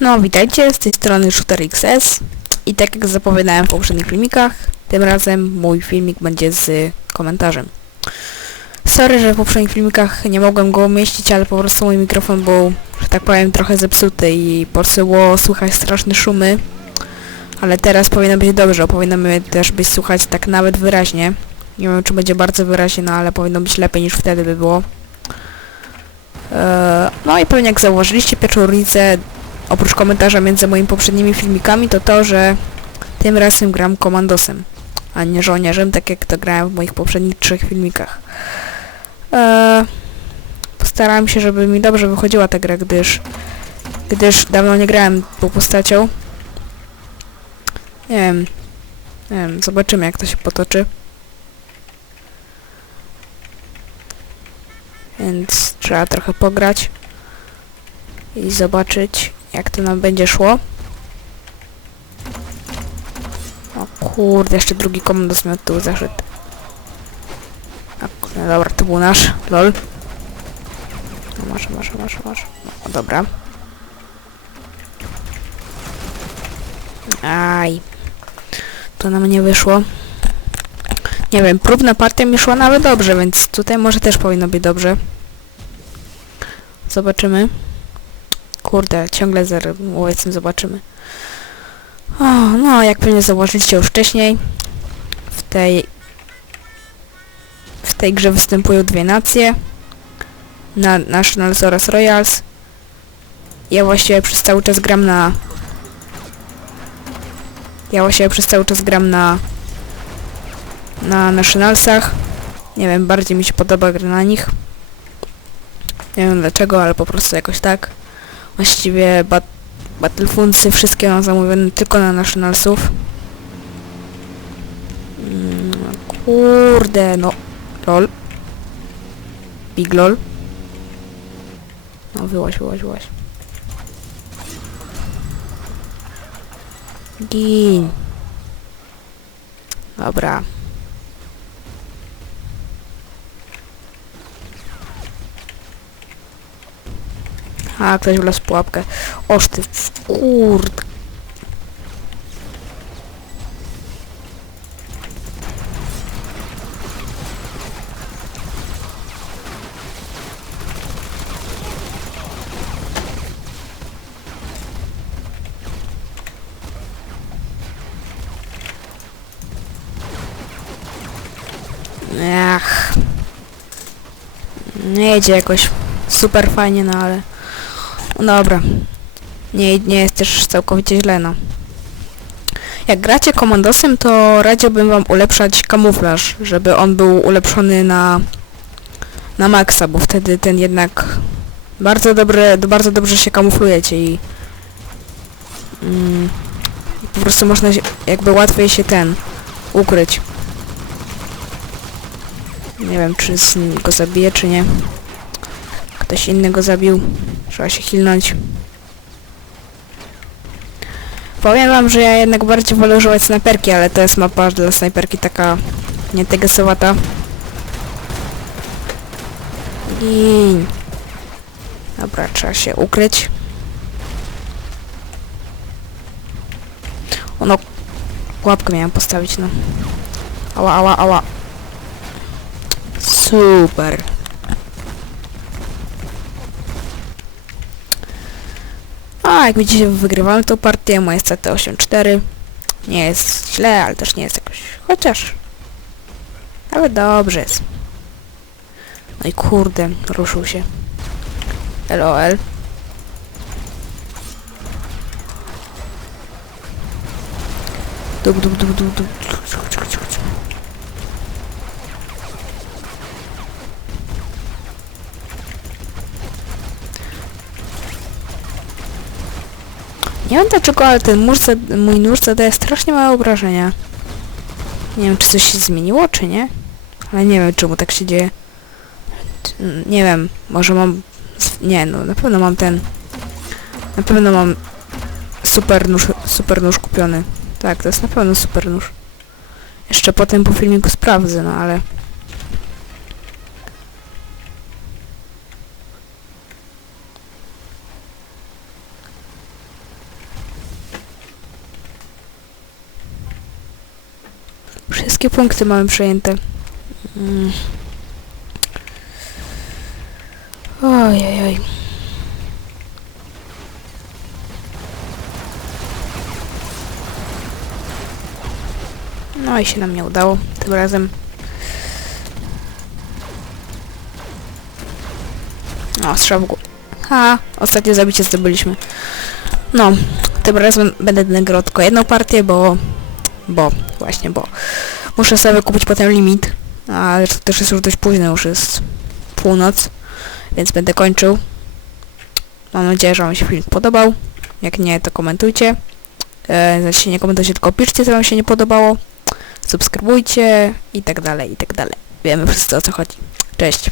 No, witajcie, z tej strony Shooter XS i tak jak zapowiadałem w poprzednich filmikach, tym razem mój filmik będzie z komentarzem. Sorry, że w poprzednich filmikach nie mogłem go umieścić, ale po prostu mój mikrofon był, że tak powiem, trochę zepsuty i po prostu słychać straszne szumy, ale teraz powinno być dobrze, powinno mnie też być słychać tak nawet wyraźnie. Nie wiem, czy będzie bardzo wyraźnie, no ale powinno być lepiej niż wtedy by było. Eee, No i pewnie jak zauważyliście pierwszą różnicę oprócz komentarza między moimi poprzednimi filmikami to to, że tym razem gram komandosem, a nie żołnierzem, tak jak to grałem w moich poprzednich trzech filmikach. Eee, postarałem się, żeby mi dobrze wychodziła ta gra, gdyż gdyż dawno nie grałem tą postacią. Nie wiem, nie wiem, zobaczymy jak to się potoczy. Więc trzeba trochę pograć i zobaczyć jak to nam będzie szło. O kurde, jeszcze drugi komandos mi od tyłu zaszedł. A, kurde, dobra, to był nasz, lol. No masz, masz, masz, masz. No, dobra. Aj. To nam nie wyszło. Nie wiem, próbna partia mi szła nawet dobrze, więc tutaj może też powinno być dobrze. Zobaczymy. Kurde, ciągle zer powiedzmy zobaczymy. O, no, jak pewnie zauważyliście już wcześniej, w tej w tej grze występują dwie nacje. Na Nationals oraz Royals. Ja właściwie przez cały czas gram na ja właściwie przez cały czas gram na na Nationalsach. Nie wiem, bardziej mi się podoba gra na nich. Nie wiem dlaczego, ale po prostu jakoś tak. Właściwie bat Battlefundsy wszystkie mam zamówione tylko na Nationalsów. Mm, kurde, no. Lol. Big lol. No wyłaź, wyłaź, wyłaź. Gin. Dobra. A, ktoś wlazł pułapkę. Oż ty, kurde. Ach. Nie jedzie jakoś super fajnie, no ale... No dobra. Nie, nie jest też całkowicie źle, no. Jak gracie komandosem, to radziłbym wam ulepszać kamuflaż, żeby on był ulepszony na na maksa, bo wtedy ten jednak bardzo dobre, bardzo dobrze się kamuflujecie i mm, po prostu można się, jakby łatwiej się ten ukryć. Nie wiem, czy go zabije, czy nie. Ktoś inny go zabił. Trzeba się hilnąć. Powiem wam, że ja jednak bardziej wolę używać snajperki, ale to jest mapa dla snajperki taka nietegesowata. I Dobra, trzeba się ukryć. Ono... Łapkę miałem postawić, no. Ała, ała, ała. Super. A, jak widzicie, wygrywamy tą partię. Moje CT84. Nie jest źle, ale też nie jest jakoś... Chociaż... Ale dobrze jest. No i kurde, ruszył się. LOL. Dub, dub, dub, dub, dub. Nie wiem dlaczego, ale ten nóż, za- mój nóż zadaje strasznie małe obrażenia. Nie wiem, czy coś się zmieniło, czy nie. Ale nie wiem, czemu tak się dzieje. Nie wiem, może mam... Nie, no na pewno mam ten... Na pewno mam super nóż, super nóż kupiony. Tak, to jest na pewno super nóż. Jeszcze potem po filmiku sprawdzę, no ale... wszystkie punkty mamy przejęte. Mm. Ojej. No i się nam nie udało tym razem. O, strzał w górę. Ha, ostatnie zabicie zdobyliśmy. No, tym razem będę nagrał tylko jedną partię, bo... Bo, właśnie, bo... Muszę sobie kupić potem limit, a to też jest już dość późno, już jest północ, więc będę kończył. Mam nadzieję, że Wam się film podobał. Jak nie, to komentujcie. E, znaczy nie komentujcie, tylko piszcie, co Wam się nie podobało. Subskrybujcie i tak dalej, i tak dalej. Wiemy wszyscy o co chodzi. Cześć.